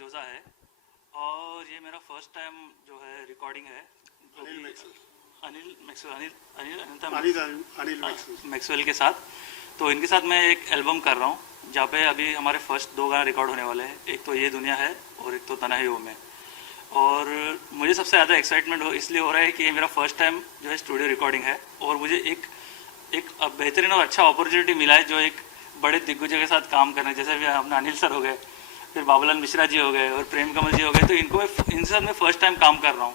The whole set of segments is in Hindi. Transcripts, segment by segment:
राज ओझा है और ये मेरा फर्स्ट टाइम जो है रिकॉर्डिंग है। Anil Maxwell Anil Maxwell Anil Anil Anita Anil Maxwell Maxwell के साथ। तो इनके साथ मैं एक एल्बम कर रहा हूँ जहाँ पे अभी हमारे फर्स्ट 2 गाना रिकॉर्ड होने वाले हैं। एक तो ये दुनिया है और एक तो तना ही हो में। और मुझे सबसे ज़्यादा एक्साइटमेंट इसलिए हो रहा है कि ये मेरा फर्स्ट टाइम जो है स्टूडियो रिकॉर्डिंग है और मुझे एक बेहतरीन और अच्छा अपॉर्चुनिटी मिला है जो एक बड़े दिग्गजों के साथ काम करना है। जैसे भी अपने अनिल सर हो गए, फिर बाबूलाल मिश्रा जी हो गए और प्रेम कमल जी हो गए। तो इनके साथ मैं फर्स्ट टाइम काम कर रहा हूँ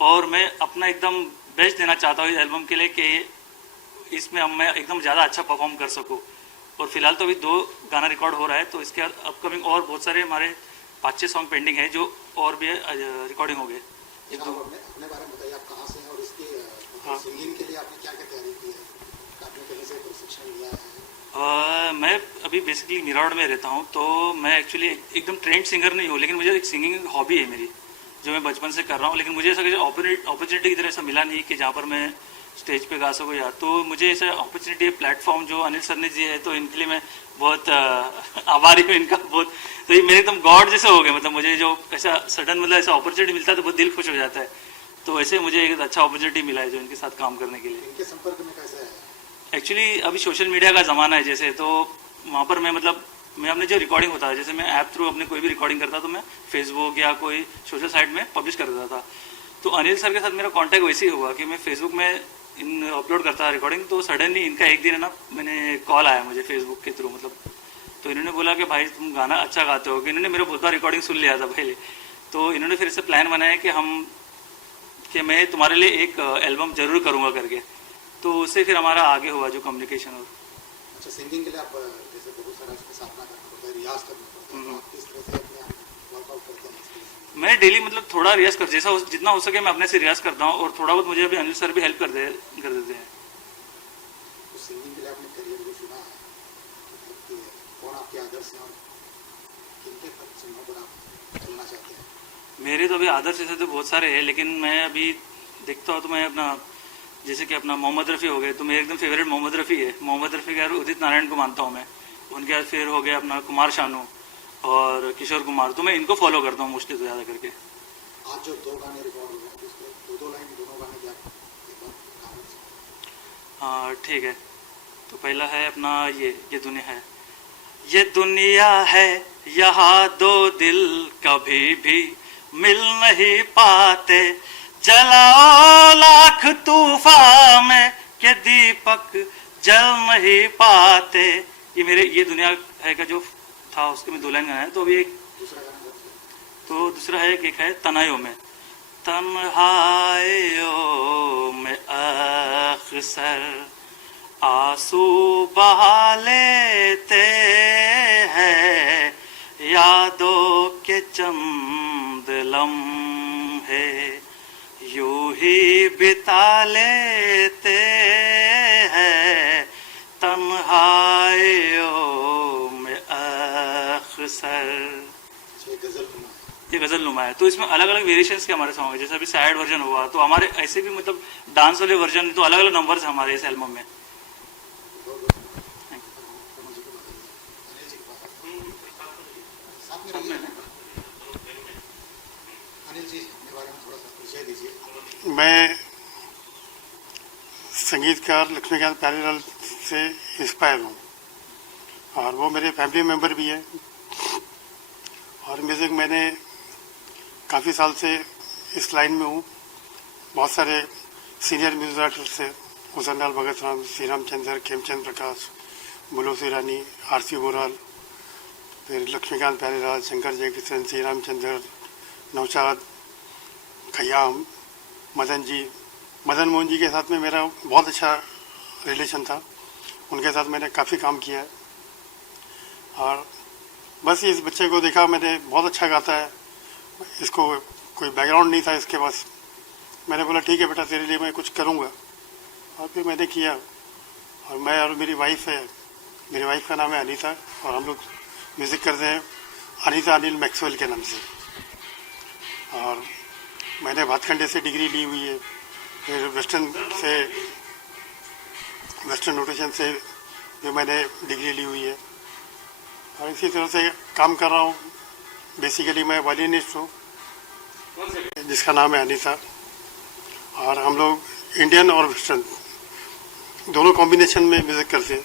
और मैं अपना एकदम बेस्ट देना चाहता हूँ इस एल्बम के लिए कि इसमें मैं एकदम ज़्यादा अच्छा परफॉर्म कर सकूँ। और फिलहाल तो अभी 2 गाना रिकॉर्ड हो रहा है, तो इसके अपकमिंग और बहुत सारे हमारे 5-6 सॉन्ग पेंडिंग है जो और भी रिकॉर्डिंग हो गए। अपने बारे में बताइए, आप कहाँ से हैं और इसके सिंगिंग के लिए आपने क्या क्या तैयारी की है? आपने कहीं से प्रशिक्षण लिया है? मैं अभी बेसिकली मिरावड़ में रहता हूँ, तो मैं एक्चुअली एकदम ट्रेंड सिंगर नहीं हूँ, लेकिन मुझे एक सिंगिंग हॉबी है मेरी जो मैं बचपन से कर रहा हूँ। लेकिन मुझे ऐसा अपॉर्चुनिटी की तरह ऐसा मिला नहीं कि जहाँ पर मैं स्टेज पे गा सकूँ यार। तो मुझे ऐसा अपॉर्चुनिटी प्लेटफॉर्म जो अनिल सर ने दिए है, तो इनके लिए मैं बहुत आभारी हूँ इनका बहुत। तो ये मेरे एकदम गॉड जैसे हो गए, मतलब मुझे जो ऐसा सडन मतलब ऐसा अपॉर्चुनिटी मिलता है तो बहुत दिल खुश हो जाता है। तो ऐसे मुझे एक अच्छा अपॉर्चुनिटी मिला है जो इनके साथ काम करने के लिए। इनके संपर्क में कैसे है? एक्चुअली अभी सोशल मीडिया का ज़माना है जैसे, तो वहाँ पर मैं अपने जो रिकॉर्डिंग होता है, जैसे मैं ऐप थ्रू अपने कोई भी रिकॉर्डिंग करता तो मैं फेसबुक या कोई सोशल साइट में पब्लिश कर देता था। तो अनिल सर के साथ मेरा कांटेक्ट वैसे ही हुआ कि मैं फेसबुक में अपलोड करता रिकॉर्डिंग, तो सडनली इनका एक दिन है ना मैंने कॉल आया मुझे फेसबुक के थ्रू, मतलब तो इन्होंने बोला कि भाई तुम गाना अच्छा गाते हो। कि इन्होंने मेरा बहुत बार रिकॉर्डिंग सुन लिया था पहले, तो इन्होंने फिर से प्लान बनाया कि मैं तुम्हारे लिए एक एल्बम जरूर करूँगा करके। तो उससे फिर हमारा आगे हुआ जो कम्युनिकेशन हो। अच्छा, सिंगिंग के लिए आप जैसे बहुत सारा उसका सामना करना पड़ता है, रियाज करना पड़ता है, तो आप किस तरह से अपने वर्कआउट करते हैं? मैं डेली मतलब थोड़ा रियाज कर जितना हो सके मैं अपने से रियाज करता हूँ, और थोड़ा बहुत मुझे अभी अनिल सर भी हेल्प कर देते हैं। तो सिंगिंग के लिए आपने करियर को चुना है, तो कौन आपके आदर्श हैं और किनके चिन्हों पर आप चलना चाहते हैं? मेरे तो अभी आदर्श ऐसे तो बहुत सारे हैं, लेकिन मैं अभी देखता हूँ तो मैं अपना जैसे कि अपना मोहम्मद रफ़ी हो गए, तो मेरे एकदम फेवरेट मोहम्मद रफ़ी है। मोहम्मद रफ़ी के यार उदित नारायण को मानता हूँ मैं। उनके बाद फिर हो गया अपना कुमार शानू और किशोर कुमार, तो मैं इनको फॉलो करता हूँ मोस्टली तो ज़्यादा करके। आज जो 2 गाने रिकॉर्ड हो गए, उसके 2 लाइन दोनों गाने की आप एक बार हाँ ठीक है। तो पहला है अपना ये दुनिया है। ये दुनिया है यहाँ 2 दिल कभी भी मिल नहीं पाते, जलाओ लाख तूफान में के दीपक जल नहीं पाते। ये दुनिया है का जो था उसके में 2 लाइन गाना है। तो अभी दूसरा है एक है तन्हाइयों में। तन्हाइयों में अक्सर आंसू बहा लेते हैं, यादों के चंद लम्हे यूं ही बिता लेते हैं, तन्हाइयों में अक्सर। ये गजल नुमा है। तो इसमें अलग अलग वेरिएशंस के हमारे सॉन्ग है, जैसे अभी सैड वर्जन हुआ, तो हमारे ऐसे भी मतलब डांस वाले वर्जन, तो अलग अलग नंबर्स हैं हमारे इस एल्बम में। मैं संगीतकार लक्ष्मीकांत प्यारेलाल से इंस्पायर हूँ और वो मेरे फैमिली मेम्बर भी है। और म्यूज़िक मैंने काफ़ी साल से इस लाइन में हूँ। बहुत सारे सीनियर म्यूजिक डायरेक्टर से हुसन लाल भगत राम, श्री रामचंद्र, खेमचंद प्रकाश, बुलोसी रानी, आरसी बोराल, फिर लक्ष्मीकांत प्यारेलाल, शंकर जयकिशन, श्री रामचंद्र, नौशाद, खयाम, मदन मोहन जी के साथ में मेरा बहुत अच्छा रिलेशन था। उनके साथ मैंने काफ़ी काम किया है और बस इस बच्चे को देखा मैंने, बहुत अच्छा गाता है, इसको कोई बैकग्राउंड नहीं था इसके पास। मैंने बोला ठीक है बेटा, तेरे लिए मैं कुछ करूँगा। और फिर मैंने किया। और मैं और मेरी वाइफ है, मेरी वाइफ का नाम है अनीता, और हम लोग म्यूज़िक करते हैं अनीता अनिल मैक्सवेल के नाम से। और मैंने भातखंडे से डिग्री ली हुई है, फिर वेस्टर्न नोटेशन से भी मैंने डिग्री ली हुई है, और इसी तरह से काम कर रहा हूँ। बेसिकली मैं वायलिनिस्ट हूँ, कौन से? जिसका नाम है अनीता, और हम लोग इंडियन और वेस्टर्न दोनों कॉम्बिनेशन में म्यूज़िक करते हैं।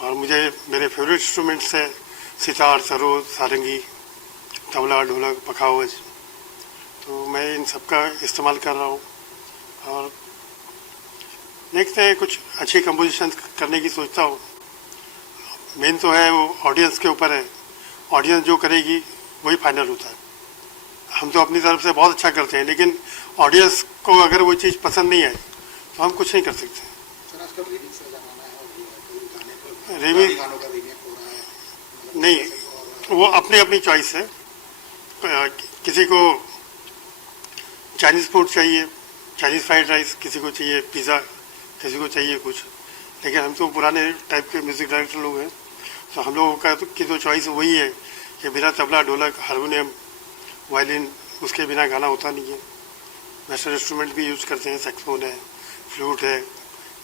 और मुझे मेरे फेवरेट इंस्ट्रूमेंट्स है सितार, सरोद, सारंगी, तबला, ढोलक, पखावज। तो मैं इन सब का इस्तेमाल कर रहा हूँ और देखते हैं कुछ अच्छी कंपोजिशन करने की सोचता हूँ। मेन तो है वो ऑडियंस के ऊपर है, ऑडियंस जो करेगी वही फाइनल होता है। हम तो अपनी तरफ से बहुत अच्छा करते हैं, लेकिन ऑडियंस को अगर वो चीज़ पसंद नहीं आए तो हम कुछ नहीं कर सकते। सर आजकल रिमिक्स का जमाना है और कई गाने पर रिमिक्स गानों का रीमेक हो रहा है, मतलब नहीं, और वो अपनी अपनी चॉइस है। किसी को चाइनीज़ फूड चाहिए, चाइनीज़ फ्राइड राइस, किसी को चाहिए पिज़्ज़ा, किसी को चाहिए कुछ। लेकिन हम तो पुराने टाइप के म्यूज़िक डायरेक्टर लोग हैं, तो हम लोगों का की तो चॉइस वही है कि बिना तबला, ढोलक, हारमोनियम, वायलिन, उसके बिना गाना होता नहीं है। वेस्टर्न इंस्ट्रूमेंट भी यूज़ करते हैं, सैक्सोफोन है, फ्लूट है,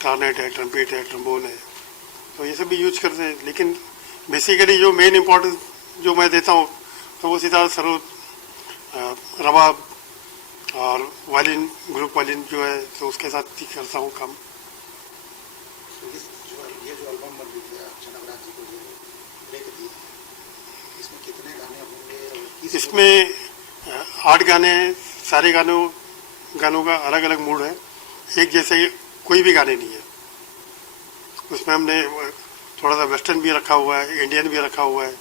क्लारनेट है, ट्रम्पेट है, ट्रम्बोन है, तो ये सब भी यूज करते हैं। लेकिन बेसिकली जो मेन इम्पोर्टेंस जो मैं देता हूँ तो वो सितार, सरोद, रबाब और वायलिन, ग्रुप वायलिन जो है तो उसके साथ ही करता हूँ काम। तो ये जो एल्बम बन रही है जनकराज जी को जो ब्रेक दी है, इसमें कितने गाने होंगे और किस इसमें 8 गाने हैं। सारे गानों का अलग अलग मूड है, एक जैसे कोई भी गाने नहीं है। उसमें हमने थोड़ा सा वेस्टर्न भी रखा हुआ है, इंडियन भी रखा हुआ है,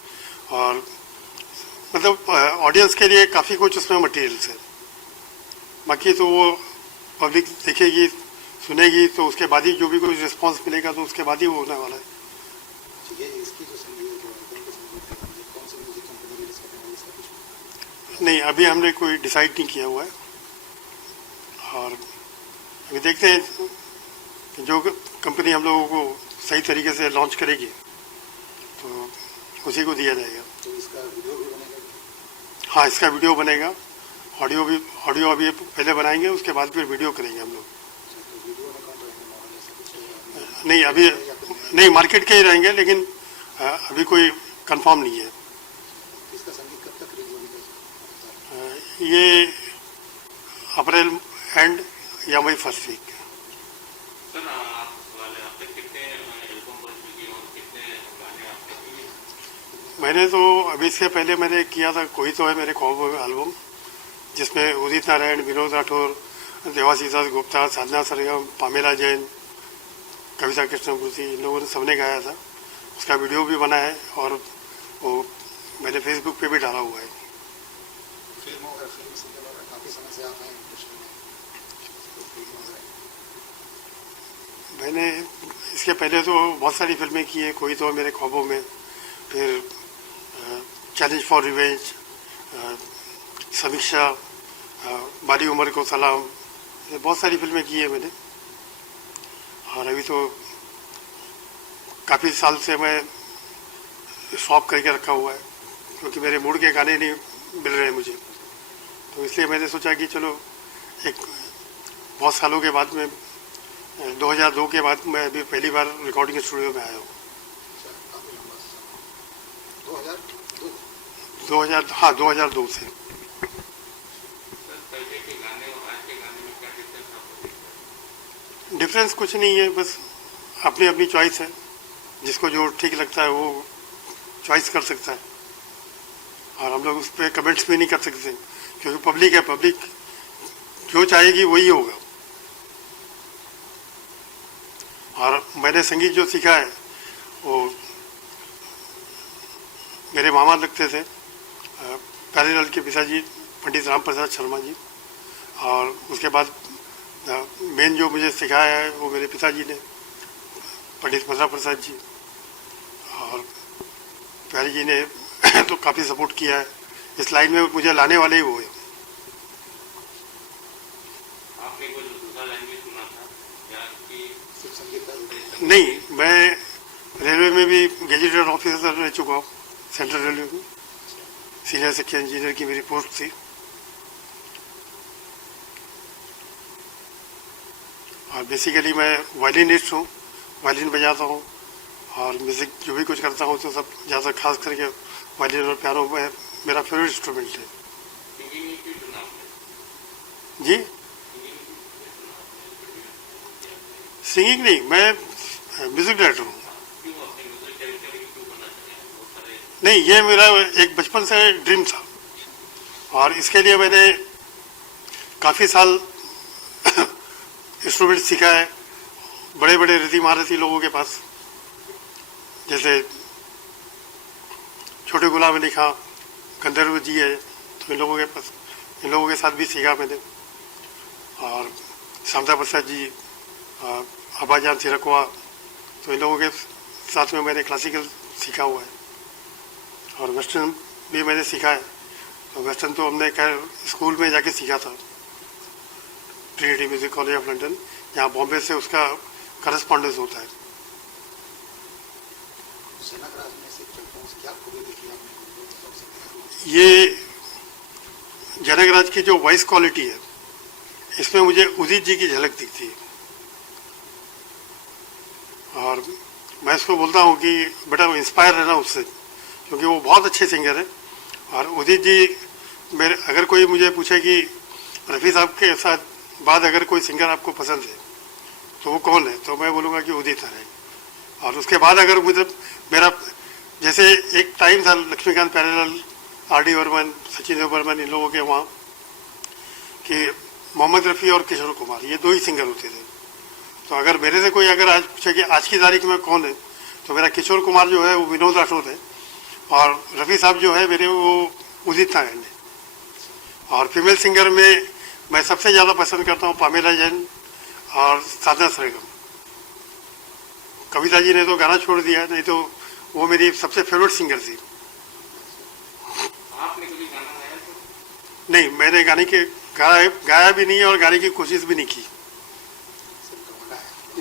और मतलब ऑडियंस के लिए काफ़ी कुछ उसमें मटेरियल्स है। बाकी तो वो पब्लिक देखेगी, सुनेगी, तो उसके बाद ही जो भी कोई रिस्पांस मिलेगा तो उसके बाद ही वो होने वाला है। ये इसकी जो संगीत जो एल्बम के संगीत है, ये कौन सी म्यूजिक कंपनी रिलीज करने वाली, इसका कुछ नहीं, अभी हमने कोई डिसाइड नहीं किया हुआ है, और अभी देखते हैं कि जो कंपनी हम लोगों को सही तरीके से लॉन्च करेगी तो उसी को दिया जाएगा। तो इसका वीडियो भी बनेगा? हाँ, इसका वीडियो बनेगा, ऑडियो अभी पहले बनाएंगे, उसके बाद फिर वीडियो करेंगे हम लोग। तो वीडियो में कौन रहेंगे, मॉडल ऐसा कुछ होगा? नहीं, अभी नहीं, मार्केट के ही रहेंगे, लेकिन अभी कोई कंफर्म नहीं है। इसका संगीत कब तक रिलीज होगी? ये अप्रैल एंड या मई फर्स्ट वीक। सर आप वाले आपके कितने एल्बम बन चुकी और कितने गाने आपने किए? मैंने तो अभी इससे पहले मैंने किया था कोई तो है मेरे ख्वाबों में एल्बम, जिसमें उदित नारायण, विनोद राठौर, देवाशीष दास गुप्ता, साधना सरगम, पामेला जैन, कविता कृष्णमूर्ति, इन लोगों ने सबने गाया था। उसका वीडियो भी बना है और वो मैंने फेसबुक पे भी डाला हुआ है। फिल्म वगैरह, फिल्म सीरियल वगैरह काफ़ी समय से आप हैं इंडस्ट्री में, तो फिल्म वगैरह मैंने इसके पहले तो बहुत सारी फिल्में की हैं, कोई तो मेरे ख्वाबों में, फिर चैलेंज फॉर रिवेंज, समीक्षा, बारी उमर को सलाम, ये बहुत सारी फिल्में की है मैंने। और अभी तो काफ़ी साल से मैं स्टॉप करके रखा हुआ है, क्योंकि मेरे मूड के गाने नहीं मिल रहे हैं मुझे, तो इसलिए मैंने सोचा कि चलो एक बहुत सालों के बाद में 2002 के बाद मैं अभी पहली बार रिकॉर्डिंग स्टूडियो में आया हूँ। काफ़ी लंबा समय, 2002 2002 से। सर पहले के गाने और आज के गाने में क्या डिफरेंस आपको दिखता है? डिफरेंस कुछ नहीं है, बस अपनी अपनी चॉइस है, जिसको जो ठीक लगता है वो चॉइस कर सकता है, और हम लोग उस पर कमेंट्स भी नहीं कर सकते, क्योंकि पब्लिक है, पब्लिक जो चाहेगी वही होगा। और मैंने संगीत जो सीखा है वो मेरे मामा लगते थे, प्यारेलाल के पिताजी पंडित राम प्रसाद शर्मा जी, और उसके बाद मेन जो मुझे सिखाया है वो मेरे पिताजी ने, पंडित मथुरा प्रसाद जी, और प्यारी जी ने तो काफ़ी सपोर्ट किया है इस लाइन में, मुझे लाने वाले ही वो है। आपने कोई दूसरा लैंग्वेज सुना था या कि सिर्फ संगीत का नहीं, मैं रेलवे में भी गेजेटेड ऑफिसर रह चुका हूँ, सेंट्रल रेलवे में सीनियर सेक्शन इंजीनियर की मेरी पोस्ट थी। और बेसिकली मैं वायलिनिस्ट हूँ, वायलिन बजाता हूँ, और म्यूज़िक जो भी कुछ करता हूँ तो सब ज़्यादा खास करके वायलिन और पियानो में मेरा फेवरेट इंस्ट्रूमेंट है। सिंगिंग ही क्यों चुना आपने? जी, सिंगिंग नहीं, मैं म्यूजिक डायरेक्टर हूँ। क्यों अपने म्यूजिक डायरेक्टर ही क्यों बनना चाहे हैं? बहुत सारे नहीं, ये मेरा एक बचपन से ड्रीम था और इसके लिए मैंने काफ़ी साल इंस्ट्रूमेंट सीखा है बड़े बड़े रीति महारथी लोगों के पास, जैसे छोटे गुलाम अली खां गंधर्व जी है, तो इन लोगों के साथ भी सीखा मैंने। और शांता प्रसाद जी, अब्बाजान सिरकवा, तो इन लोगों के साथ में मैंने क्लासिकल सीखा हुआ है और वेस्टर्न भी मैंने सीखा है। तो वेस्टर्न तो हमने खैर स्कूल में जाके सीखा था, Trinity music college of London, यहाँ बॉम्बे से उसका करस्पॉन्डेंस होता है। जनक राज में से क्या क्या खूबी देखी आपने? ये जनकराज की जो वॉइस क्वालिटी है, इसमें मुझे उदित जी की झलक दिखती है और मैं इसको बोलता हूँ कि बेटा इंस्पायर रहना उससे, क्योंकि वो बहुत अच्छे सिंगर है। और उदित जी मेरे, अगर कोई मुझे पूछे कि रफ़ी साहब के साथ बाद अगर कोई सिंगर आपको पसंद है तो वो कौन है, तो मैं बोलूँगा कि उदित है। और उसके बाद अगर मुझे मेरा, जैसे एक टाइम था लक्ष्मीकांत प्यारेलाल, आर.डी. बर्मन, सचिन बर्मन, इन लोगों के वहाँ कि मोहम्मद रफ़ी और किशोर कुमार, ये दो ही सिंगर होते थे। तो अगर मेरे से कोई अगर आज पूछे कि आज की तारीख में कौन है, तो मेरा किशोर कुमार जो है वो विनोद राठौर है और रफ़ी साहब जो है मेरे वो उदित नारायण है। और फीमेल सिंगर में मैं सबसे ज़्यादा पसंद करता हूँ पामेला जैन और साधना सरगम। कविता जी ने तो गाना छोड़ दिया, नहीं तो वो मेरी सबसे फेवरेट सिंगर थी। आपने कभी गाना गाया तो? नहीं, मैंने गाया भी नहीं और गाने की कोशिश भी नहीं की।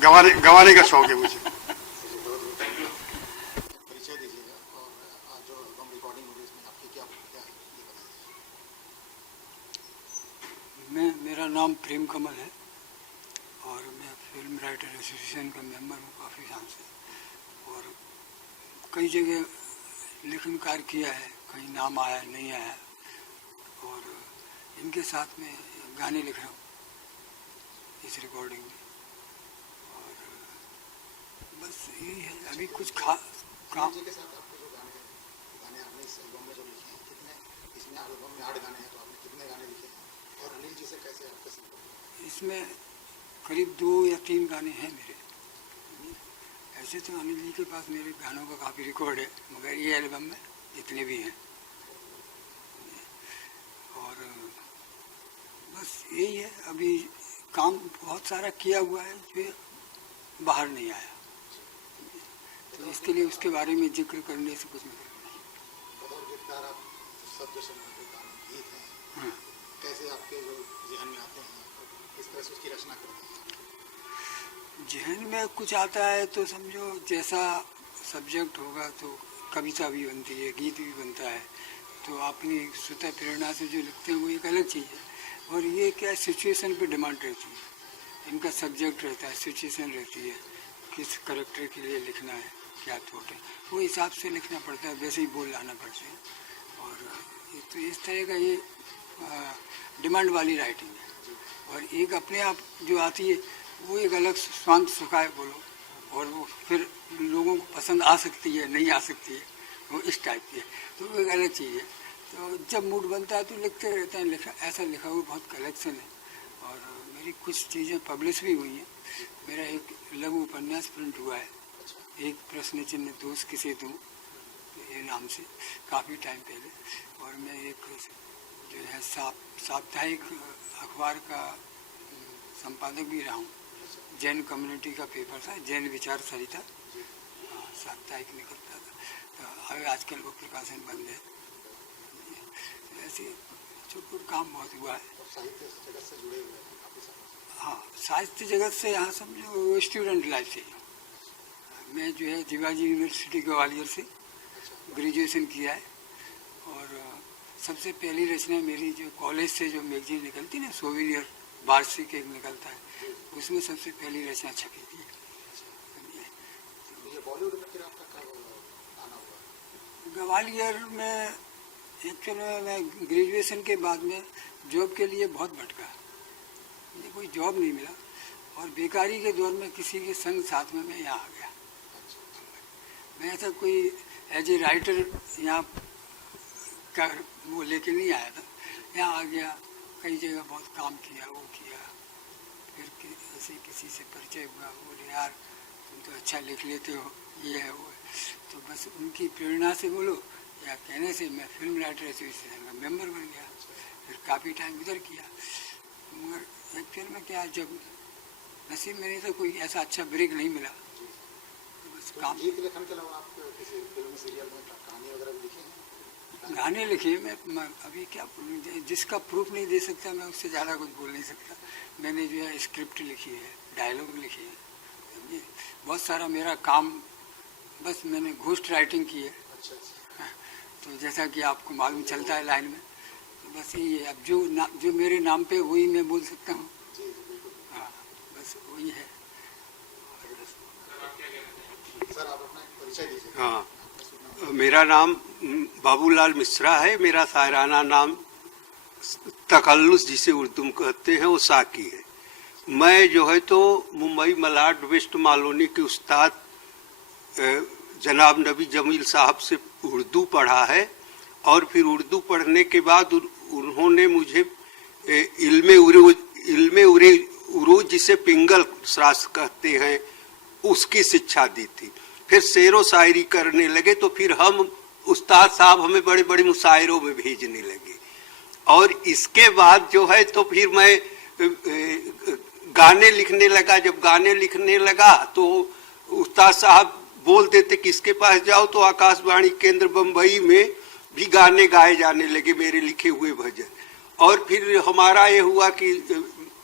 गवाने का शौक है मुझे। Thank you. परिचय दीजिएगा और आज जो एल्बम रिकॉर्डिंग हुई इसमें आपकी क्या भूमिका है ये बताइए। मेरा नाम प्रेम कमल है और मैं फिल्म राइटर एसोसिएशन का मेंबर हूँ काफ़ी साल से, और कई जगह लेखन कार्य किया है, कहीं नाम आया नहीं आया, और इनके साथ में गाने लिख रहा हूँ इस रिकॉर्डिंग में। और बस यही है, अभी कुछ काम। जी के साथ आपके जो गाने आपने इस एल्बम में जो लिखे हैं, कितने, इसमें एल्बम में 8 गाने हैं, तो आपने कितने गाने लिखे हैं और अनिल जी से कैसे आपके संपर्क? इसमें करीब 2 या 3 गाने हैं मेरे। ऐसे तो अनिल जी के पास मेरे गानों का काफ़ी रिकॉर्ड है, मगर ये एल्बम में जितने भी हैं, और बस यही है। अभी काम बहुत सारा किया हुआ है जो बाहर नहीं आया, तो इसके लिए उसके बारे में जिक्र करने से कुछ मतलब नहीं। बतौर गीतकार आप शब्द संबंध गाने गीत हैं, हाँ। कैसे आपके जो जहन में आते हैं और किस तरह से उसकी रचना करते हैं? जहन में कुछ आता है तो समझो जैसा सब्जेक्ट होगा तो कविता भी बनती है, गीत भी बनता है, तो अपनी स्वतः प्रेरणा से जो लिखते हैं वो एक अलग चीज़ है। और ये क्या सिचुएशन पे डिमांड रहती है, इनका सब्जेक्ट रहता है, सिचुएशन रहती है, किस करेक्टर के लिए लिखना है, क्या थॉट है, वो हिसाब से लिखना पड़ता है, वैसे ही बोल लाना पड़ता है। और ये तो इस तरह का ये डिमांड वाली राइटिंग है। और एक अपने आप जो आती है वो एक अलग स्वांत सुखाए बोलो, और वो फिर लोगों को पसंद आ सकती है, नहीं आ सकती है, वो इस टाइप की है, तो वो एक अलग चीज़ है। तो जब मूड बनता है तो लिखते रहते हैं। ऐसा लिखा हुआ बहुत कलेक्शन है, और मेरी कुछ चीज़ें पब्लिश भी हुई हैं। मेरा एक लघु उपन्यास प्रिंट हुआ है, एक प्रश्न चिन्ह दोस्त किसे दूँ, ये नाम से, काफ़ी टाइम पहले। और मैं एक जो है साप्ताहिक अखबार का संपादक भी रहा हूँ। जैन कम्युनिटी का पेपर था, जैन विचार सरिता, साप्ताहिक निकलता था, तो अभी आजकल वो प्रकाशन बंद है। ऐसे छोट काम बहुत हुआ है। और साहित्य जगत से जुड़े हुए हैं काफ़ी सारे। हाँ, साहित्य जगत से यहाँ समझो स्टूडेंट लाइफ से मैं जो है शिवाजी यूनिवर्सिटी ग्वालियर से ग्रेजुएशन किया है। और सबसे पहली रचना मेरी जो कॉलेज से जो मैगजीन निकलती है ना, सोविनियर वार्षिक एक निकलता है, उसमें सबसे पहली रचना छपी थी। ये बॉलीवुड में फिर आपका कब आना हुआ? ग्वालियर में एक्चुअली मैं ग्रेजुएशन के बाद में जॉब के लिए बहुत भटका, मुझे कोई जॉब नहीं मिला और बेकारी के दौर में किसी के संग साथ में मैं यहाँ आ गया। मैं ऐसा कोई एज ए राइटर यहाँ का वो लेके नहीं आया था, यहाँ आ गया, कई जगह बहुत काम किया, वो किया, फिर ऐसे किसी से परिचय हुआ, बोले यार तुम तो अच्छा लिख लेते हो, ये है वो है, तो बस उनकी प्रेरणा से बोलो या कहने से मैं फिल्म राइटर एसोसिएशन का मेंबर बन गया। फिर काफ़ी टाइम इधर किया, मगर एक्चुअल में क्या, जब नसीब में नहीं तो कोई ऐसा अच्छा ब्रेक नहीं मिला, तो बस काम। गीत लेखन के अलावा आप किसी फिल्म सीरियल में कहानी वगैरह भी लिखी हैं? गाने लिखे, मैं अभी क्या जिसका प्रूफ नहीं दे सकता मैं उससे ज़्यादा कुछ बोल नहीं सकता। मैंने जो है स्क्रिप्ट लिखी है, डायलॉग लिखे हैं, समझे, बहुत सारा मेरा काम, बस मैंने घोस्ट राइटिंग की है। अच्छा अच्छा। तो जैसा कि आपको मालूम चलता है लाइन में, तो बस यही है। अब जो मेरे नाम पे वही मैं बोल सकता हूँ। जी जी बिल्कुल। हाँ, बस वही है। सर आप अपना परिचय दीजिए। हाँ, मेरा नाम बाबूलाल मिश्रा है। मेरा शायराना नाम तकल्लुस जिसे उर्दू में कहते हैं वो साकी है। मैं जो है तो मुंबई मलाड वेस्ट मालोनी के उस्ताद जनाब नबी जमील साहब से उर्दू पढ़ा है और फिर उर्दू पढ़ने के बाद उन्होंने मुझे इल्मे उरूज जिसे पिंगल शास्त्र कहते हैं उसकी शिक्षा दी थी। फिर शेरो शायरी करने लगे तो फिर हम उस्ताद साहब हमें बड़े बड़े मुशायरों में भेजने लगे और इसके बाद जो है तो फिर मैं गाने लिखने लगा। जब गाने लिखने लगा तो उस्ताद साहब बोल देते किसके पास जाओ, तो आकाशवाणी केंद्र बम्बई में भी गाने गाए जाने लगे मेरे लिखे हुए भजन। और फिर हमारा ये हुआ कि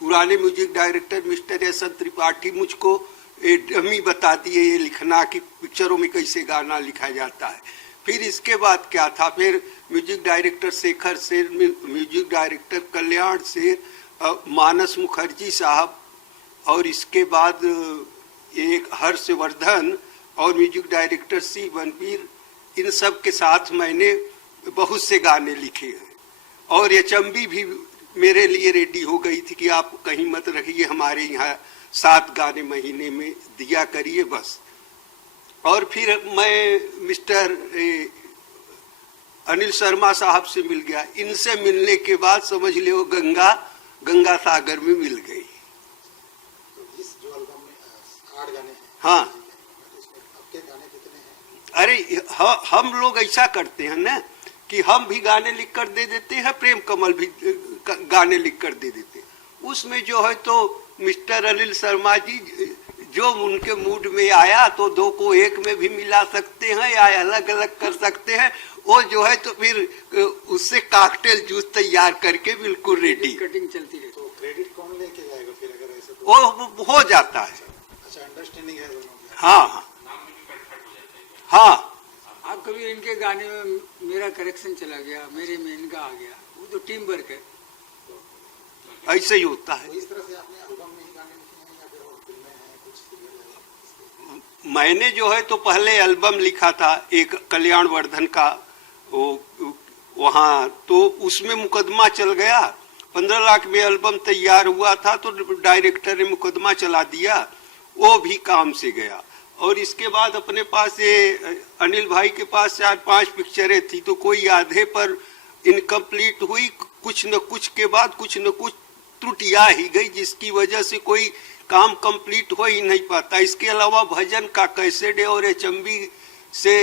पुराने music director mister S N Tripathi मुझको डमी बता दिए ये लिखना कि पिक्चरों में कैसे गाना लिखा जाता है। फिर इसके बाद क्या था, फिर म्यूजिक डायरेक्टर शेखर शेर, म्यूजिक डायरेक्टर कल्याण शेर, मानस मुखर्जी साहब और इसके बाद एक हर्षवर्धन और म्यूजिक डायरेक्टर सी बनवीर, इन सब के साथ मैंने बहुत से गाने लिखे हैं। और एचएमबी भी मेरे लिए रेडी हो गई थी कि आप कहीं मत रखिए, हमारे यहाँ 7 गाने महीने में दिया करिए बस। और फिर मैं मिस्टर अनिल शर्मा साहब से मिल गया। इनसे मिलने के बाद समझ ले वो गंगा सागर में मिल गई। तो इस जो एल्बम में 8 गाने हैं, हाँ, तो इसमें आपके गाने कितने हैं? अरे हम लोग ऐसा करते हैं ना कि हम भी गाने लिख कर दे देते हैं, प्रेम कमल भी गाने लिख कर दे देते हैं। उसमें जो है तो मिस्टर अनिल शर्मा जी जो उनके मूड में आया तो 2 को 1 में भी मिला सकते हैं या अलग अलग कर सकते हैं। वो जो है तो फिर उससे कॉकटेल जूस तैयार करके बिल्कुल रेडी। कटिंग चलती है तो क्रेडिट कौन लेके जाएगा फिर अगर ऐसे? तो वो हो जाता है। अच्छा, अंडरस्टैंडिंग है दोनों की। हाँ हाँ, अब कभी इनके गाने में मेरा करेक्शन चला गया, मेरे में इनका आ गया, वो तो टीम वर्क है। ऐसे ही होता है। तो इस तरह से आपने एल्बम में ही गाने लिखे हैं या फिर और फिल्में हैं, कुछ सीरियल है? मैंने जो है तो पहले एल्बम लिखा था एक कल्याण वर्धन का, वहाँ तो उसमें मुकदमा चल गया। 15 लाख में एल्बम तैयार हुआ था तो डायरेक्टर ने मुकदमा चला दिया, वो भी काम से गया। और इसके बाद अपने पास ये अनिल भाई के पास 4-5 पिक्चरें थी तो कोई आधे पर इनकम्प्लीट हुई, कुछ न कुछ के बाद कुछ न कुछ त्रुटियां ही गई जिसकी वजह से कोई काम कंप्लीट हो ही नहीं पाता। इसके अलावा भजन का कैसेट और एचएमबी से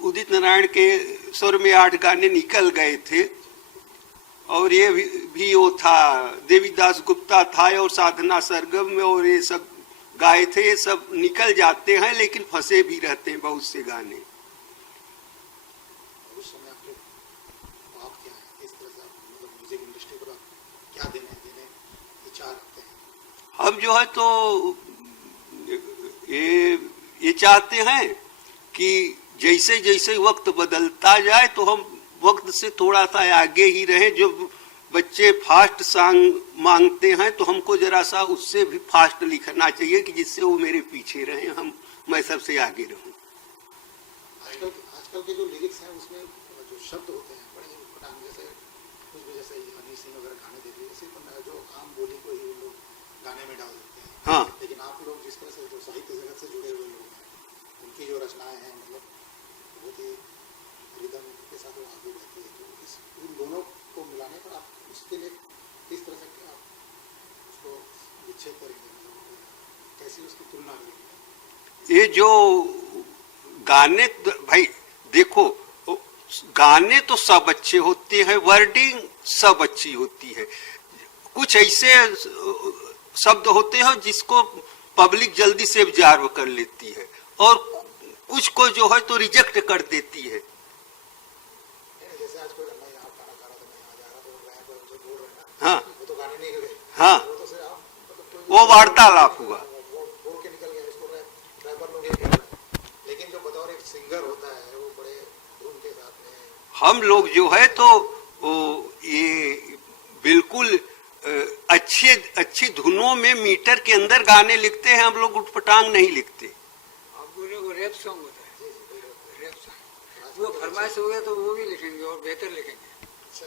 उदित नारायण के स्वर में 8 गाने निकल गए थे और ये भी वो था, देवीदास गुप्ता था और साधना सरगम में और ये सब गाए थे। ये सब निकल जाते हैं लेकिन फंसे भी रहते हैं बहुत से गाने। उस समय आपके बाप क्या है, किस तरह से आप मतलब म्यूजिक इंडस्ट्री को आप क्या देने विचार रखते हैं? हम जो है तो ये चाहते हैं कि जैसे जैसे वक्त बदलता जाए तो हम वक्त से थोड़ा सा आगे ही रहें। जो बच्चे फास्ट सॉन्ग मांगते हैं तो हमको जरा सा उससे भी फास्ट लिखना चाहिए कि जिससे वो मेरे पीछे रहें, मैं सबसे आगे रहूं। आजकल के जो लिरिक्स हैं उसमें जो शब्द होते हैं बड़े हम जैसे कुछ भी जैसे हनी सिंह वगैरह गाने देते हैं जैसे जो आम बोली को ही लोग गाने में डाल देते हैं। हाँ। लेकिन आप लोग जिस तरह से जो साहित्य जगत से जुड़े हुए लोग हैं उनकी जो रचनाएं हैं मतलब बहुत ही रिदम के साथ वो आगे रहती है। तो इन दोनों को मिलाने पर आप उसके लिए किस तरह से आप उसको विच्छेद करेंगे, कैसी उसकी तुलना करेंगे? ये जो गाने भाई देखो, गाने तो सब अच्छे होते हैं, वर्डिंग सब अच्छी होती है, कुछ ऐसे शब्द होते हैं जिसको पब्लिक जल्दी से ऑब्जर्व कर लेती है और कुछ को जो है तो रिजेक्ट कर देती है। जैसे आज कोई मैं यहाँ खाना खा रहा था, मैं यहाँ जा रहा था, वो ड्राइवर मुझे बोल रहे हैं ना, हाँ वो तो गाने नहीं हुए, हाँ, वो तो सिर्फ मतलब वो वार्तालाप हुआ। बोल के निकल गया, इसको ड्राइवर लोग ये कह रहे हैं। लेकिन जो बतौर एक सिंगर होता है वो बड़े धुन के साथ में हम लोग जो है तो ये बिल्कुल अच्छी धुनों में मीटर के अंदर गाने लिखते हैं, हम लोग उठपटांग नहीं लिखते। आप बोले वो रैप सॉन्ग होता है, रैप सॉन्ग वो फरमाइश हो गया तो वो भी लिखेंगे और बेहतर लिखेंगे। अच्छा